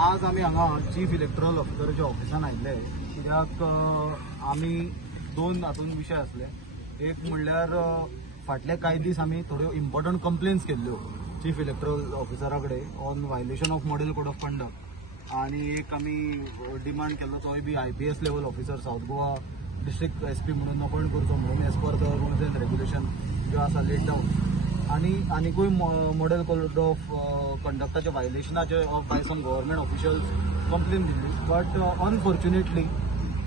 आज आम्ही हांगा चीफ इलेक्टोरल ऑफिसराच्या ऑफिसान आयिल्ले कित्याक आमी दोन हातून विशय आसले। एक म्हणल्यार फाटले कांय दीस आमी थोड्यो इम्पॉर्टंट कंप्लेन्स केल्ल्यो चीफ इलेक्टोरल ऑफिसरा कडेन on violation of model code of conduct, आनी एक आमी डिमांड केल्लो तोय बी IPS level officer South Goa district SP म्हणून अपॉइंट करचो म्हणून as per the rules and regulation जो आसा लेट डावन, आनीकूय मॉडेल कोड ऑफ कंडक्टाच्या वायलेशनाचे by some government officials complaint Delhi, but unfortunately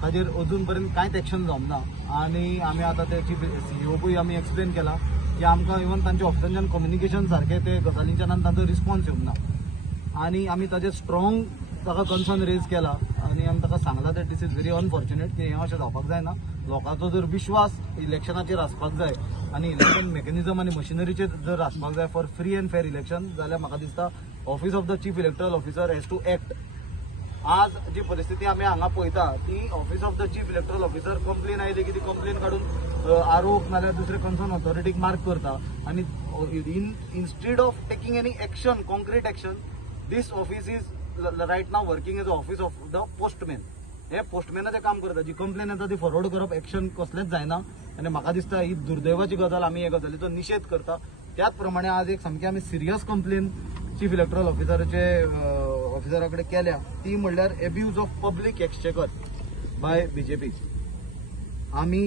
ताजेर अजून पर्यंत कांयच एक्शन जावंक ना। आनी आमी आतां ते चीफ CEOकूय आमी एक्सप्लेन केला की आमकां इवन तांच्या ऑफिसांच्यान कम्युनिकेशन सारकें ते गजालींच्यान तांचो रिस्पॉन्स येवंक ना। आनी आमी ताजेर स्ट्रॉंग ताका कन्सर्न रेज केला आनी आमी ताका सांगला that this is very unfortunate की हें अशें जावपाक जायना। लोकांचो जर विश्वास इलेक्शनाचेर आसपाक जाय आनी इलेक्शन मेकॅनिझम आनी मशिनरीचेर जर आसपाक जाय for free and fair election, जाल्यार म्हाका दिसता office of the chief electoral officer has to act. आज जी परिस्थिती आमी हांगा पळयता ती office of the chief electoral officer complaint आयली की ती कंप्लेन काडून आरोप नाल्यार दुसरे कन्सर्न ऑथॉरिटीक मार्क करता आनी instead of taking any action, concrete action, this office is right now working as office of the postman. हे पोस्टमॅनाचें काम करता, जी कंप्लेन येता ती फॉरवर्ड करप, एक्शन कसलेंच जायना। आनी म्हाका दिसता ही दुर्दैवाची गजाल, आमी हे गजालीचो निशेध करता। त्याच प्रमाणे आज एक सामकी आमी सिरियस कंप्लेन चीफ इलेक्टोरल ऑफिसरा कडेन केल्या, ती म्हणल्यार abuse of public exchequer by BJP। आमी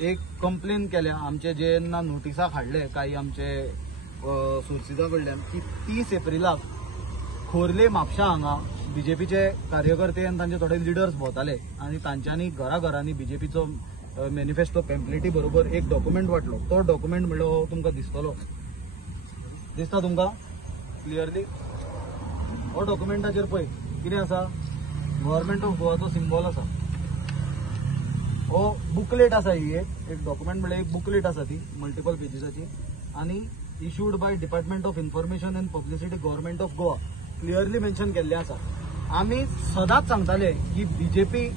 एक कंप्लेन केल्या आमचे जेन्ना नोटिसाक हाडले काही आमचे सोर्सिसा कडल्यान की 30 एप्रिलाक खोर्ले म्हापशा हांगा BJPचे कार्यकर्ते आनी तांचे थोडे लिडर्स भोंवताले आनी तांच्यांनी घराघरांनी BJPचो मॅनिफेस्टो पॅम्पलेटी बरोबर एक डॉक्युमेंट वाटलो। तो डॉक्युमेंट म्हणलो हो तुमकां दिसतलो, दिसता तुमकां क्लियरली? हो डॉक्युमेंटाचेर पळय कितें आसा, गव्हर्मेंट ऑफ गोवाचो सिम्बॉल आसा, हो बुकलेट आसा, ही एक डॉक्युमेंट म्हणल्यार एक बुकलेट आसा ती मल्टिपल पेजीसाची आनी issued by department of information end publicity government of Goa, clearly mention केल्लें आसा। आमी सदांच सांगताले की BJP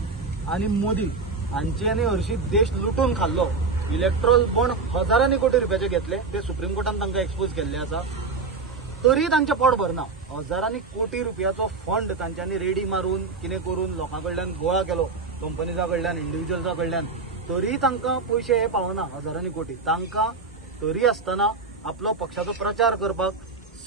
आनी मोदी हांच्यांनी हरशीं देश लुटून खाल्लो, इलेक्ट्रॉल बॉन्ड हजारांनी कोटी रुपयाचे घेतले, ते सुप्रीम कोर्टान तांकां एक्सपोज केल्ले आसा, तरी तांचे पोट भरना। हजारांनी कोटी रुपयाचो फंड तांच्यांनी रेडी मारून कितें करून लोकां कडल्यान गोळा केलो, कंपनीजा कडल्यान, इंडिव्हिज्युअल्सा कडल्यान, तरी तांकां पयशे हे पावना हजारांनी कोटी। तांकां तरी आसतना आपलो पक्षाचो प्रचार करपाक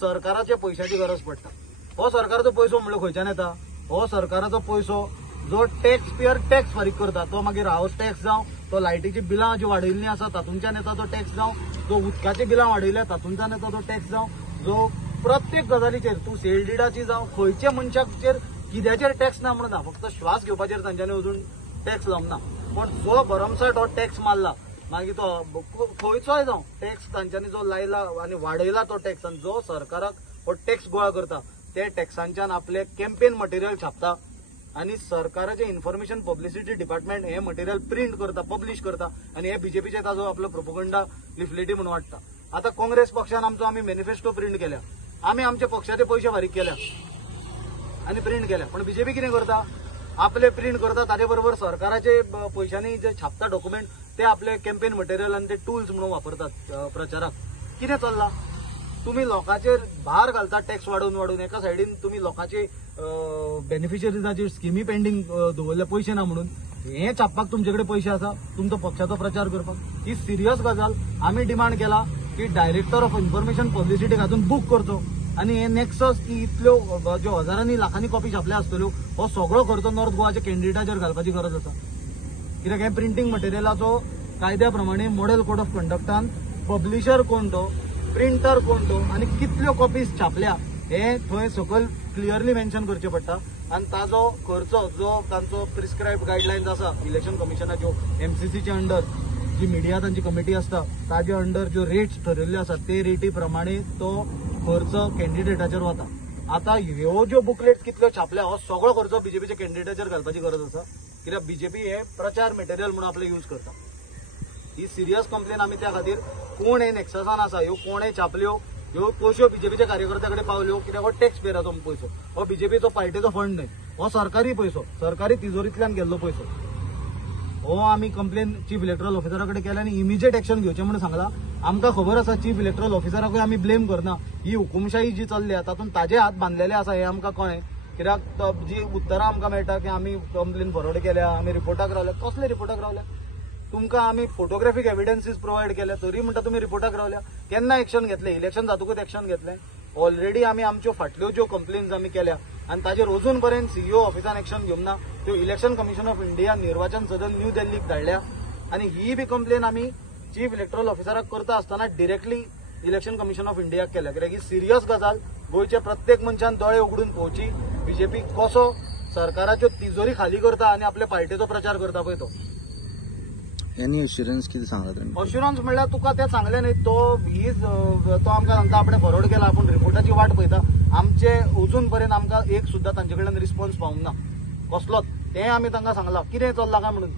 सरकाराच्या पयशांची गरज पडटा। हो सरकाराचो पैसो म्हणलो खंयच्यान येता? हो सरकाराचो पैसो जो टॅक्स पेयर टॅक्स फारीक करता, तो मागीर हाऊस टॅक्स जावं, तो लायटीची बिलां जी वाडयल्लीं आसा तातूंतल्यान येता तो टॅक्स जावं, जो उदकाची बिलां वाडयल्या तातूंतल्यान येता तो टॅक्स जावं, जो प्रत्येक गजालीचेर तूं सेल डिडाची जावं खंयच्या मनशाचेर कित्याचेर टॅक्स ना म्हणून ना, फक्त श्वास घेवपाचेर तांच्यांनी अजून टॅक्स लावंक ना। पण जो भरमसाट हो टॅक्स मारला, मागीर तो खंयचोय जावं टॅक्स तांच्यांनी जो लायला आनी वाडयला तो टॅक्स, आनी जो सरकाराक हो टॅक्स गोळा करता ते टॅक्सांच्यान आपले कॅम्पेन मटेरियल छापता आनी सरकाराचे इन्फॉर्मेशन पब्लिसिटी डिपार्टमेंट हे मटेरियल प्रिंट करता, पब्लिश करता आनी हे BJPचे ताजो आपलो प्रोपोगंडा लिफलेटी म्हणून वाडटा। आता काँग्रेस पक्षान आमचो आमी मॅनिफेस्टो प्रिंट केल्या, आमी आमचे पक्षाचे पयशे फारीक केल्या आनी प्रिंट केल्या, पण BJP कितें करता? आपले प्रिंट करता, ताजे बरोबर सरकाराचे पयशांनी जे छापता डॉक्युमेंट ते आपले कॅम्पेन मटेरियल आनी ते टूल्स म्हणून वापरतात प्रचाराक। कितें चल्ला? तुम्ही लोकांचेर भार घालता टॅक्स वाडून एका सायडीन तुम्ही लोकांचे बेनिफिशरीजाचे स्किमी पेंडींग दवरले पयशे ना म्हणून, हे छापपाक तुमचे कडेन पयशे आसा तुमचो पक्षाचो प्रचार करपाक? ही सिरियस गजाल। आमी डिमांड केला की डायरेक्टर ऑफ इन्फॉर्मेशन पब्लिसिटीक हातून बूक करचो आनी हे नेक्सस की इतल्यो ज्यो हजारांनी लाखांनी कॉपी छापल्या आसतल्यो हो सगळो खर्च नॉर्थ गोवाच्या कॅन्डिडेटाचेर घालपाची गरज आसा। कित्याक हे प्रिंटींग मटेरियलाचो कायद्या प्रमाणे मॉडेल कोड ऑफ कंडक्टान पब्लिशर कोण तो, प्रिंटर कोण तो आनी कितल्यो कॉपीज छापल्या हे थंय सकयल क्लियरली मेन्शन करचें पडटा। आनी ताजो खर्च जो तांचो प्रिस्क्रायब गायडलायन्स आसा इलेक्शन कमिशनाच्यो MCCचे अंडर जी मिडिया तांची कमिटी आसता ताजे अंडर ज्यो रेट्स ठरयल्ल्यो आसात ते रेटी प्रमाणे तो खर्च कॅन्डिडेटाचेर वता। आता ह्यो ज्यो बुकलेट्स कितल्यो छापल्या हो सगळो खर्च BJPच्या कॅन्डिडेटाचेर घालपाची गरज आसा, कित्याक BJP हे प्रचार मटेरियल म्हणून आपले यूज करता। ही सिरियस कंप्लेन आमी त्या खातीर कोण हे नेक्ससान आसा, ह्यो कोण हे छापल्यो, ह्यो पयशो BJPच्या कार्यकर्त्या कडेन पावल्यो, कित्याक हो टॅक्स पेयराचो पयसो, हो BJPचो पार्टीचो फंड न्हय, हो सरकारी पयसो, सरकारी तिजोरींतल्यान गेल्लो पयसो। हो आमी कंप्लेन चीफ इलेक्टोरल ऑफिसरा कडेन केल्या आनी इमिजिएट एक्शन घेवचें म्हणून सांगला। आमकां खबर आसा चीफ इलेक्टोरल ऑफिसराकूय आमी ब्लेम करना, ही हुकुमशाही जी चल्ल्या तातूंत ताजे हात बांदलेले आसा हे आमकां कळ्ळें, कित्याक जी उत्तरां आमकां मेळटा की आमी कंप्लेन फॉरवर्ड केल्या, आमी रिपोर्टाक रावल्या. कसले रिपोर्टाक रावल्या? तुमकां आमी फोटोग्राफीक एविडन्सीस प्रोवायड केल्या, तरी म्हणटा तुमी रिपोर्टाक रावल्या. केन्ना एक्शन घेतले? इलेक्शन जातकूच एक्शन घेतले. ऑलरेडी आमी आमच्यो फाटल्यो ज्यो कंप्लेन्स आमी केल्या आनी ताजेर अजून पर्यंत सीईओ ऑफिसान एक्शन घेवंक ना. त्यो इलेक्शन कमिशन ऑफ इंडिया निर्वाचन सदन न्यू दिल्लीक धाडल्या आनी ही बी कंप्लेन आमी चीफ इलेक्टोरल ऑफिसराक करता आसतना डिरेक्टली इलेक्शन कमिशन ऑफ इंडियाक केल्या. कित्याक ही सिरियस गजाल. गोंयच्या प्रत्येक मनशान दोळे उगडून पळोवची बीजेपी कसो सरकाराच्यो तिजोरी खाली करता आनी आपल्या पार्टीचो प्रचार करता पळय तो. यांनी अश्युरन्स कितें सांगला तुमी? अश्युरन्स म्हणल्यार तुका तें सांगलें न्ही, तो आमकां सांगता आपण फॉरवर्ड केला, आपूण रिपोर्टाची वाट पळयता. आमचे अजून पर्यंत आमकां एक सुद्दां तांचे कडल्यान रिस्पॉन्स पावूंक ना कसलोच. तें आमी तांकां सांगलां कितें चल्लां काय म्हणून.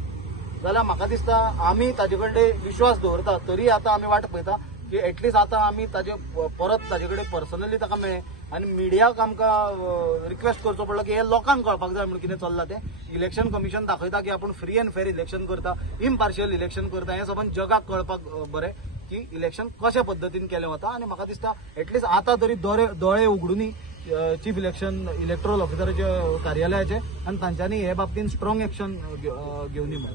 जाल्यार म्हाका दिसता आमी ताजे कडेन विश्वास दवरता, तरी आतां आमी वाट पळयता की एटलीस्ट आतां आमी परत ताजे कडेन पर्सनली ताका मेळ्ळे आनी मिडियाक आमकां रिक्वेस्ट करचो पडलो की हे लोकांक कळपाक जाय म्हणून कितें चल्लां तें. इलेक्शन कमिशन दाखयता की आपूण फ्री अँड फेर इलेक्शन करता, इम्पार्शियल इलेक्शन करता. हें सबंद जगाक कळपाक बरें की इलेक्शन कशा पद्दतीन केलें वता. आनी म्हाका दिसता एटलीस्ट आतां तरी दोळे उगडूनी चीफ इलेक्टोरल ऑफिसराच्या कार्यालयाचे आनी तांच्यांनी हे बाबतींत स्ट्रॉंग एक्शन घेवनी म्हणून.